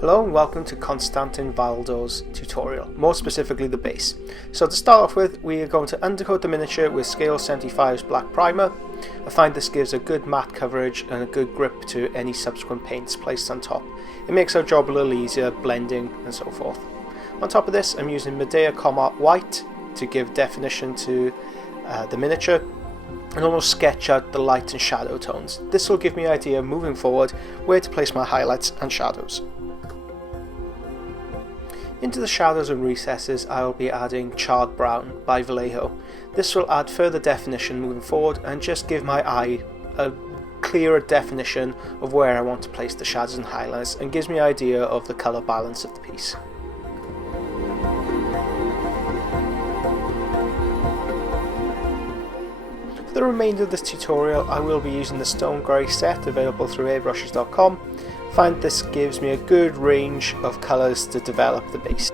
Hello and welcome to Konstantin Valdor's tutorial, more specifically the base. So to start off with, we are going to undercoat the miniature with Scale 75's black primer. I find this gives a good matte coverage and a good grip to any subsequent paints placed on top. It makes our job a little easier, blending and so forth. On top of this, I'm using Medea Comart White to give definition to the miniature and almost sketch out the light and shadow tones. This will give me an idea moving forward where to place my highlights and shadows. Into the shadows and recesses I will be adding Charred Brown by Vallejo. This will add further definition moving forward and just give my eye a clearer definition of where I want to place the shadows and highlights and gives me an idea of the colour balance of the piece. For the remainder of this tutorial I will be using the Stone Grey set available through airbrushes.com. I find this gives me a good range of colours to develop the base.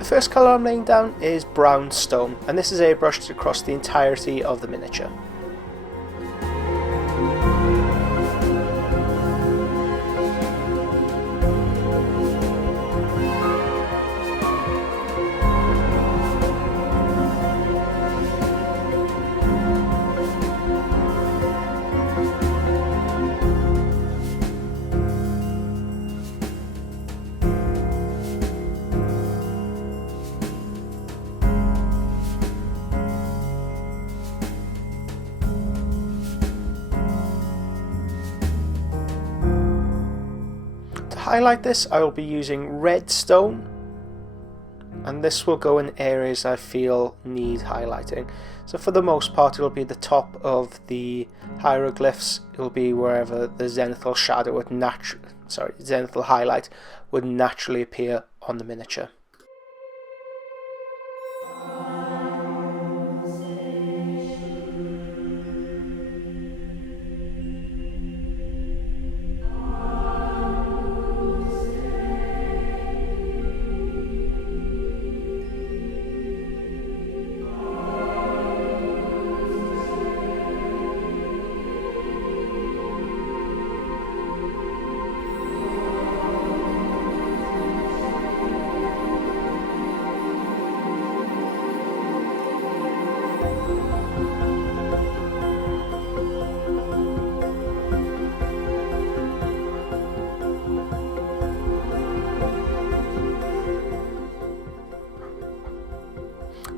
The first colour I'm laying down is Brown Stone, and this is airbrushed across the entirety of the miniature. To highlight this, I will be using Red Stone, and this will go in areas I feel need highlighting. So for the most part it will be the top of the hieroglyphs, it will be wherever the zenithal shadow would zenithal highlight would naturally appear on the miniature.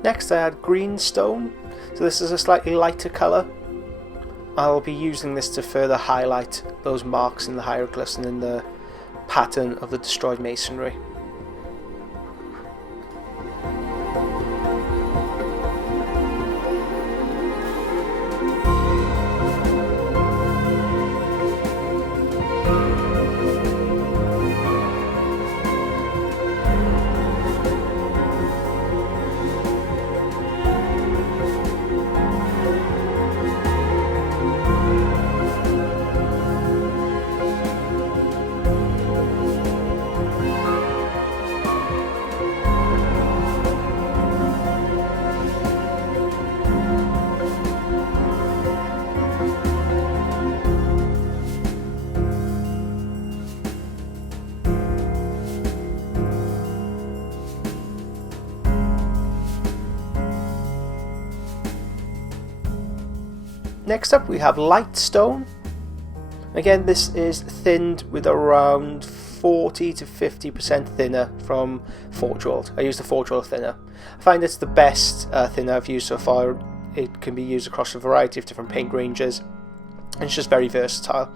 Next I add Green Stone, so this is a slightly lighter colour. I'll be using this to further highlight those marks in the hieroglyphs and in the pattern of the destroyed masonry. Next up we have Light Stone. Again, this is thinned with around 40 to 50% thinner from Forge World. I use the Forge World thinner. I find it's the best thinner I've used so far. It can be used across a variety of different paint ranges and it's just very versatile.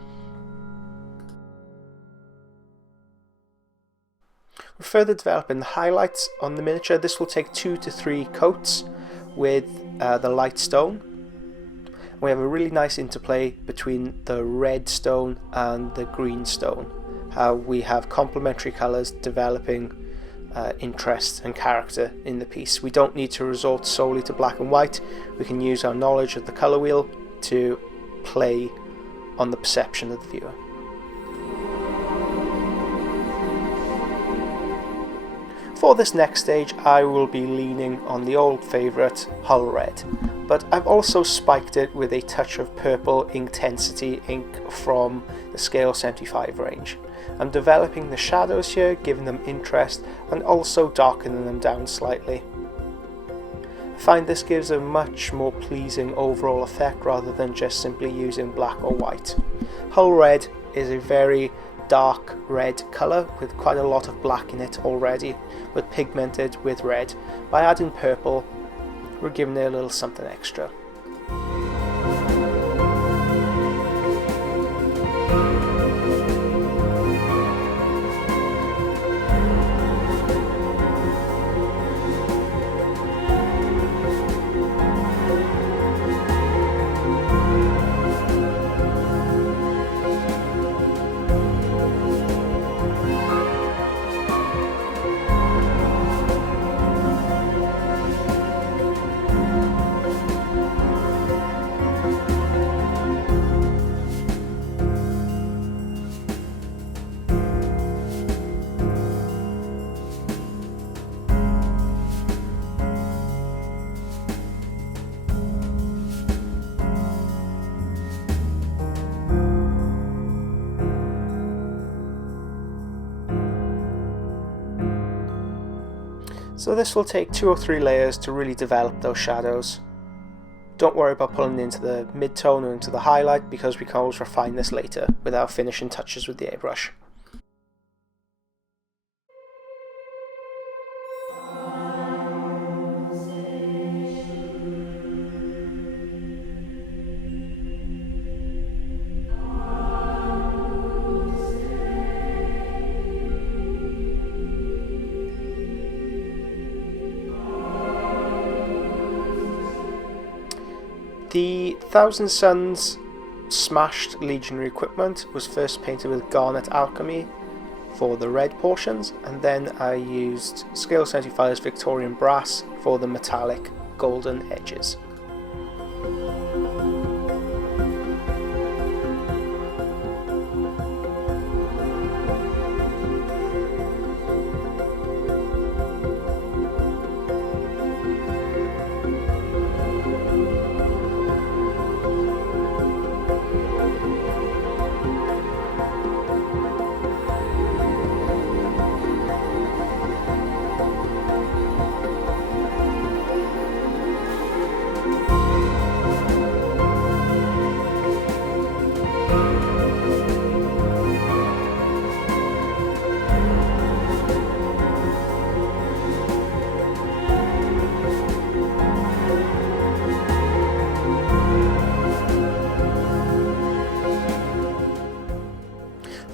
We're further developing the highlights on the miniature. This will take 2 to 3 coats with the Light Stone. We have a really nice interplay between the red stone and the green stone. How we have complementary colours developing interest and character in the piece. We don't need to resort solely to black and white. We can use our knowledge of the colour wheel to play on the perception of the viewer. For this next stage I will be leaning on the old favourite Hull Red, but I've also spiked it with a touch of purple Intensity ink from the Scale 75 range. I'm developing the shadows here, giving them interest and also darkening them down slightly. I find this gives a much more pleasing overall effect rather than just simply using black or white. Hull Red is a very dark red colour with quite a lot of black in it already, but pigmented with red. By adding purple, we're giving it a little something extra. So this will take 2 or 3 layers to really develop those shadows. Don't worry about pulling into the mid-tone or into the highlight, because we can always refine this later with our finishing touches with the airbrush. The Thousand Suns smashed legionary equipment was first painted with Garnet Alchemy for the red portions, and then I used Scale 75's Victorian Brass for the metallic golden edges.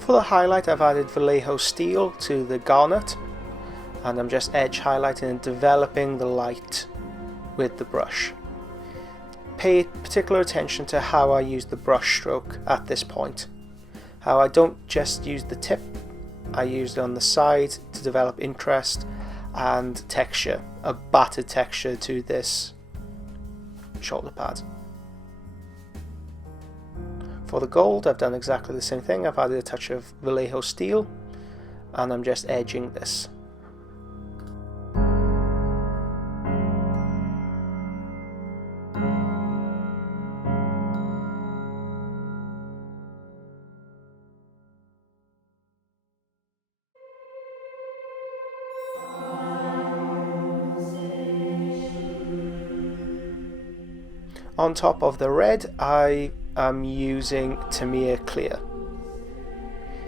For the highlight, I've added Vallejo steel to the garnet, and I'm just edge highlighting and developing the light with the brush. Pay particular attention to how I use the brush stroke at this point. How I don't just use the tip, I use it on the side to develop interest and texture, a battered texture to this shoulder pad. For the gold, I've done exactly the same thing. I've added a touch of Vallejo steel, and I'm just edging this. On top of the red, I am using Tamiya Clear.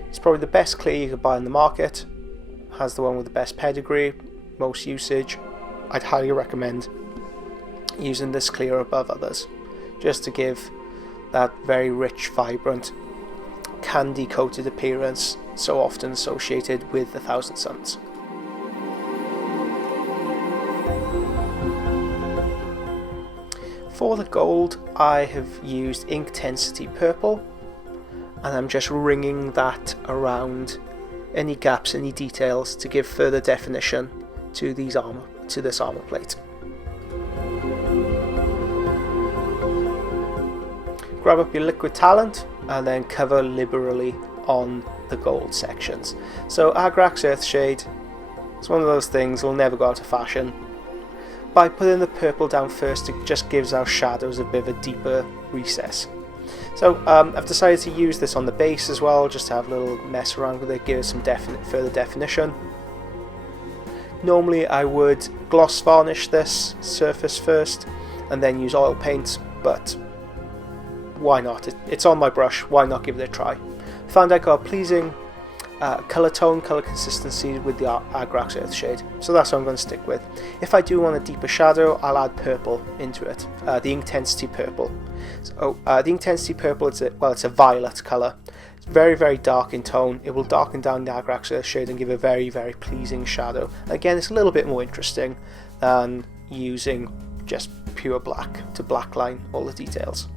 It's probably the best clear you could buy in the market. Has the one with the best pedigree, most usage. I'd highly recommend using this clear above others, just to give that very rich, vibrant, candy coated appearance so often associated with the Thousand Suns. For the gold, I have used Inktensive Purple, and I'm just ringing that around any gaps, any details to give further definition to this armor plate. Grab up your liquid talent and then cover liberally on the gold sections. So Agrax Earthshade, it's one of those things will never go out of fashion. By putting the purple down first, it just gives our shadows a bit of a deeper recess. So I've decided to use this on the base as well, just to have a little mess around with it, give it some further definition. Normally I would gloss varnish this surface first and then use oil paint, but why not? It's on my brush, why not give it a try? Found I got a pleasing colour tone, colour consistency with the Agrax Earth shade, so that's what I'm going to stick with. If I do want a deeper shadow, I'll add purple into it, the Intensity Purple. So the Intensity Purple, it's a violet colour. It's very, very dark in tone. It will darken down the Agrax Earth shade and give a very, very pleasing shadow. Again, it's a little bit more interesting than using just pure black to blackline all the details.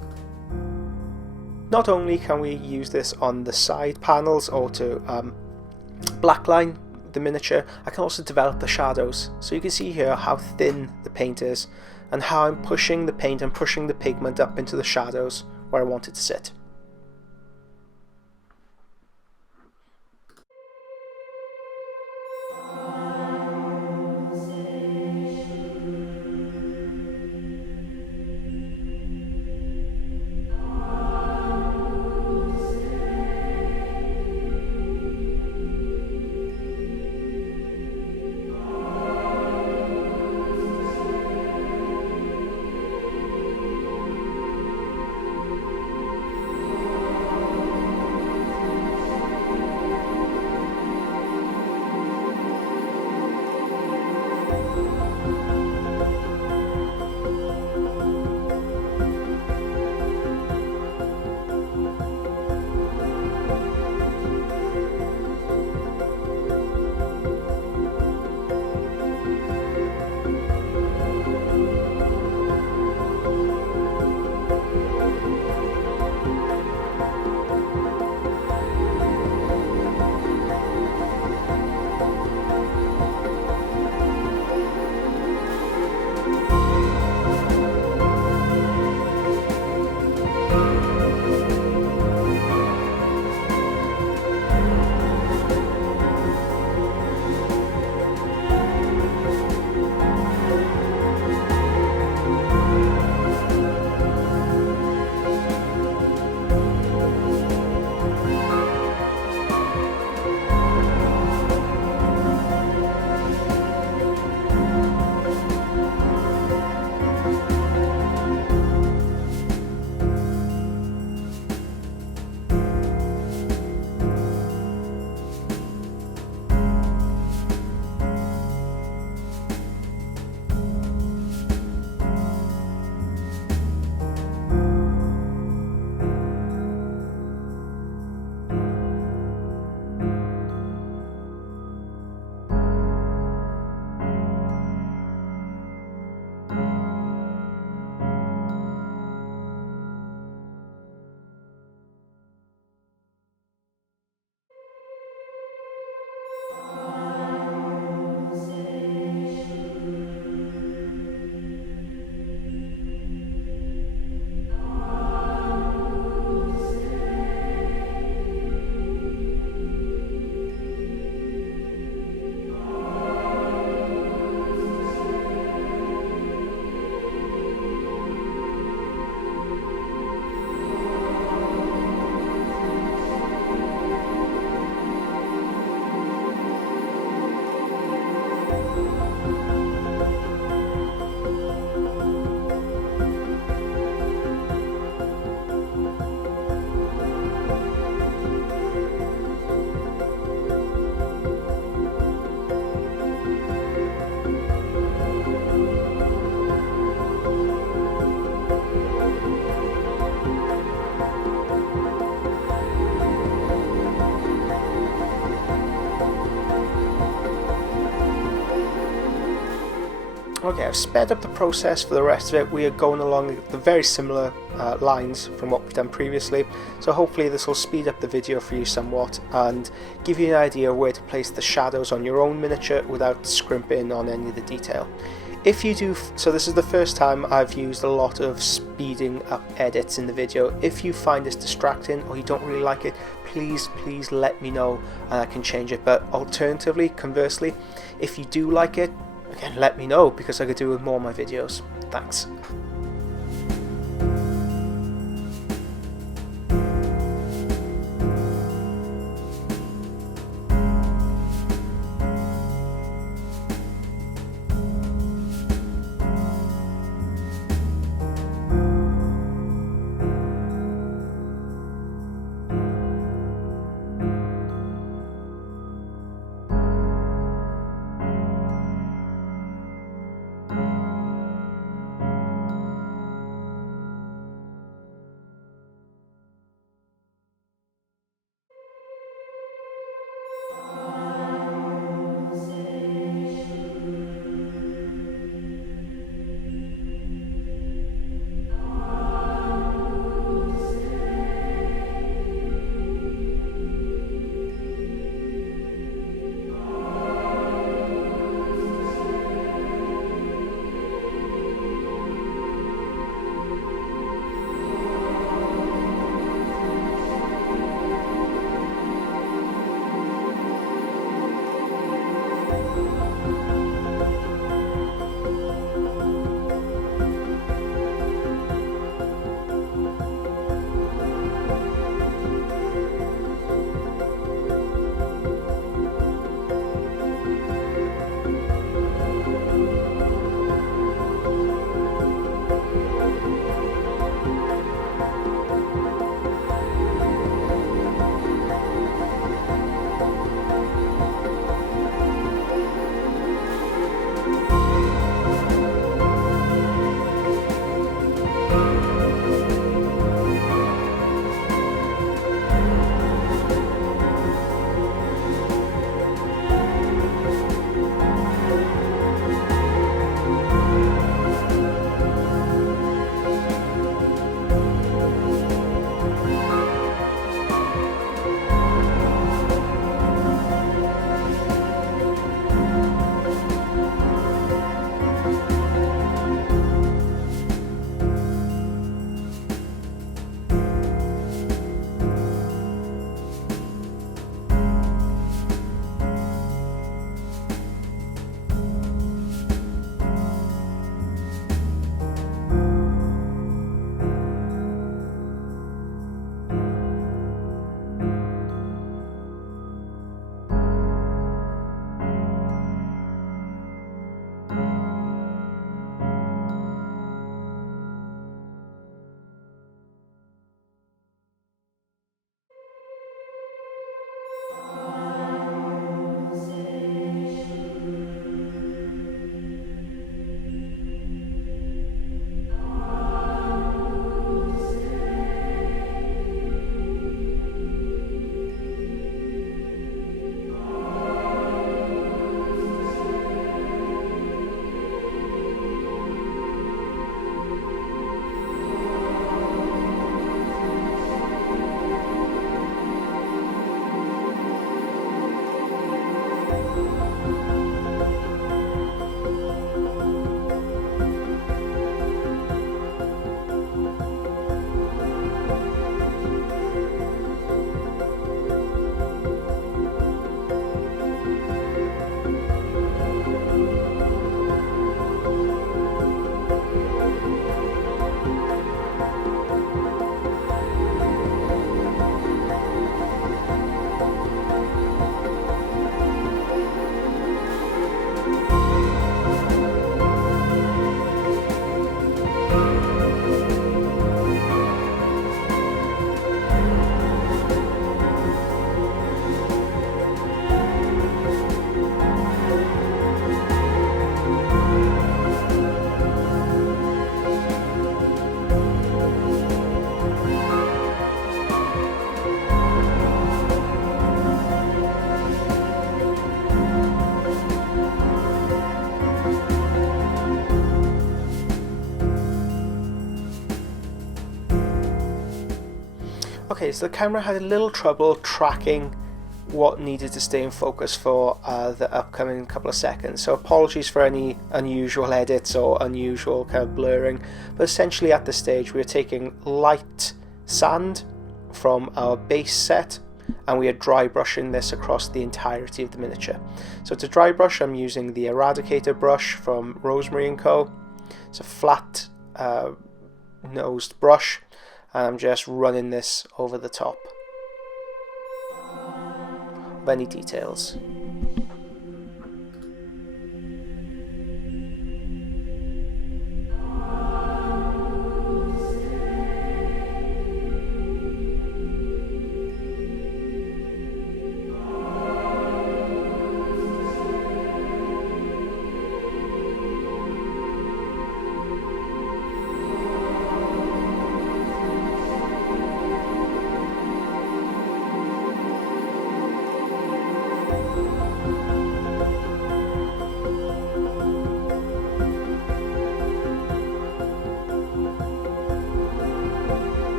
Not only can we use this on the side panels or to blackline the miniature, I can also develop the shadows. So you can see here how thin the paint is and how I'm pushing the paint and pushing the pigment up into the shadows where I want it to sit. Okay, I've sped up the process for the rest of it. We are going along the very similar lines from what we've done previously, so hopefully this will speed up the video for you somewhat and give you an idea of where to place the shadows on your own miniature without scrimping on any of the detail. If you do, so this is the first time I've used a lot of speeding up edits in the video. If you find this distracting or you don't really like it, please let me know and I can change it. But alternatively, conversely, if you do like it, again, let me know because I could do with more of my videos. Thanks. Okay, so the camera had a little trouble tracking what needed to stay in focus for the upcoming couple of seconds, so apologies for any unusual edits or unusual kind of blurring, but essentially at this stage we are taking light sand from our base set and we are dry brushing this across the entirety of the miniature. So to dry brush I'm using the Eradicator brush from Rosemary & Co. It's a flat nosed brush and I'm just running this over the top of any details.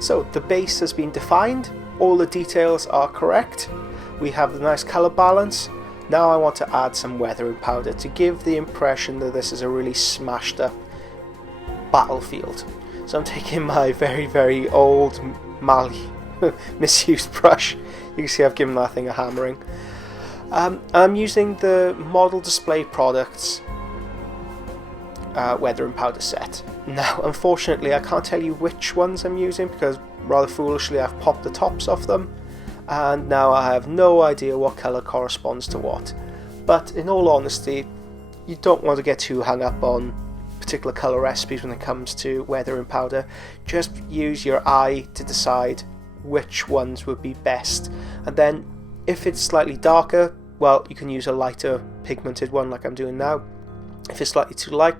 So the base has been defined, all the details are correct, we have the nice colour balance. Now I want to add some weathering powder to give the impression that this is a really smashed up battlefield. So I'm taking my very old misused brush. You can see I've given that thing a hammering. I'm using the Model Display Products weathering powder set. Now unfortunately I can't tell you which ones I'm using because rather foolishly I've popped the tops off them and now I have no idea what colour corresponds to what. But in all honesty, you don't want to get too hung up on particular colour recipes when it comes to weathering powder. Just use your eye to decide which ones would be best, and then if it's slightly darker, well, you can use a lighter pigmented one like I'm doing now. If it's slightly too light,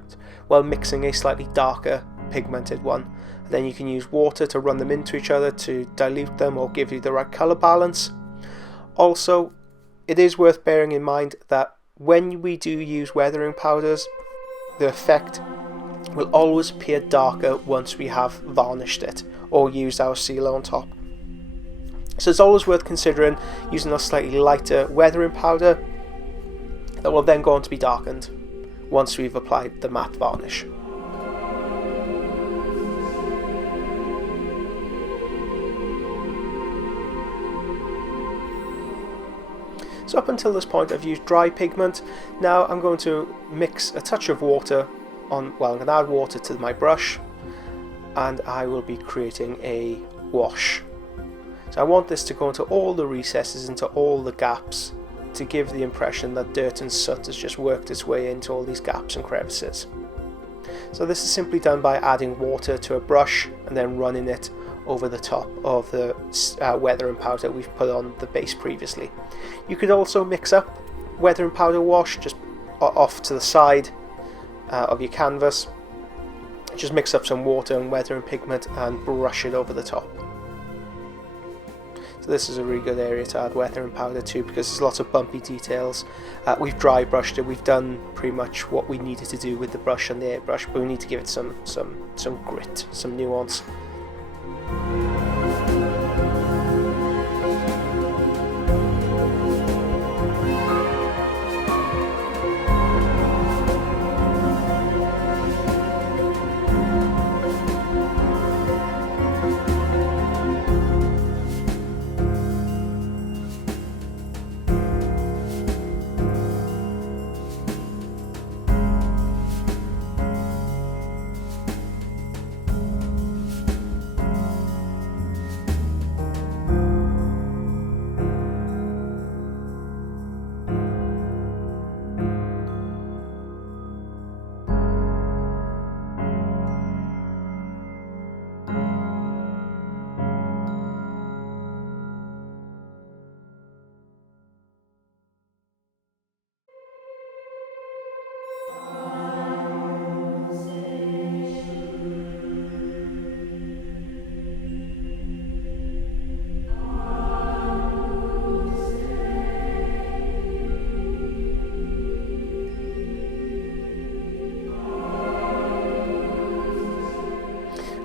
well, mixing a slightly darker pigmented one. Then you can use water to run them into each other to dilute them or give you the right colour balance. Also, it is worth bearing in mind that when we do use weathering powders, the effect will always appear darker once we have varnished it or used our sealer on top. So it's always worth considering using a slightly lighter weathering powder that will then go on to be darkened once we've applied the matte varnish. So up until this point I've used dry pigment. Now I'm going to mix a touch of water on, well, I'm going to add water to my brush and I will be creating a wash. So I want this to go into all the recesses, into all the gaps, to give the impression that dirt and soot has just worked its way into all these gaps and crevices. So this is simply done by adding water to a brush and then running it over the top of the weathering powder we've put on the base previously. You could also mix up weathering powder wash just off to the side of your canvas. Just mix up some water and weathering pigment and brush it over the top. So this is a really good area to add weathering powder to because there's lots of bumpy details. We've dry brushed it, we've done pretty much what we needed to do with the brush and the airbrush, but we need to give it some grit, some nuance.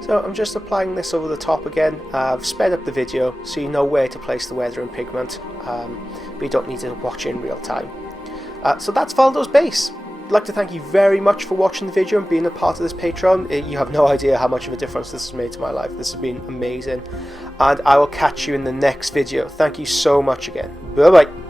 So I'm just applying this over the top again. I've sped up the video so you know where to place the weathering pigment, but you don't need to watch it in real time. So that's Valdor's base. I'd like to thank you very much for watching the video and being a part of this Patreon. You have no idea how much of a difference this has made to my life. This has been amazing. And I will catch you in the next video. Thank you so much again. Bye bye.